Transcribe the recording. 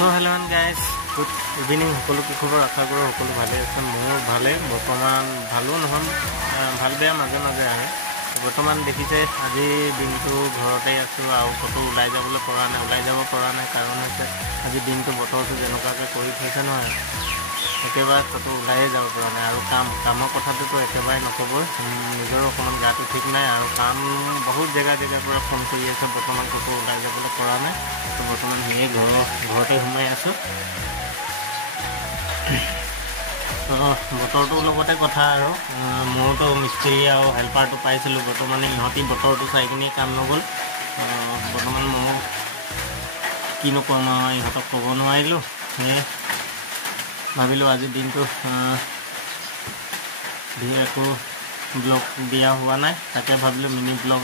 So hello guys, good evening. সকলো কি খবৰ আশা কৰো সকলো ভালে আছে মোৰ ভালে বৰ্তমান ভালো নহম ভাল বেয়া মাজে মাজে আহে বৰ্তমান দেখিছে আজি দিনটো ঘৰতে আছো আৰু কত ওলাই যাবলৈ পৰা নাই কাৰণ হৈছে আজি দিনটো বতৰটো যেনেকুৱাকৈ কৰি থৈছে নহয় একেবাৰে কত ওলাই যাব পৰা নাই আৰু কামৰ কথাটো একেবাৰে নকব নিজৰ অকমান গাটো ঠিক নাই আৰু কাম বহুত জায়গা পৰা ফোন কৰি আছে বৰ্তমান কত ওলাই যাবলৈ পৰা নাই তো বৰ্তমান হে ঘৰতে সোমাই আছো বতৰটো লগতে কথা আৰু মোৰতো মিস্ত্ৰী আৰু হেল্পাৰটো পাইছিলো বৰ্তমান ইহঁতি বতৰটো চাই কিনে কাম নগল বৰ্তমান মই কিনো কম ইহঁতক ক'ব নোৱাৰিলো ভাবিলো আজি দিনটো একো ব্লগ দিয়া হোৱা নাই তাকে ভাবিলো মিনি ব্লগ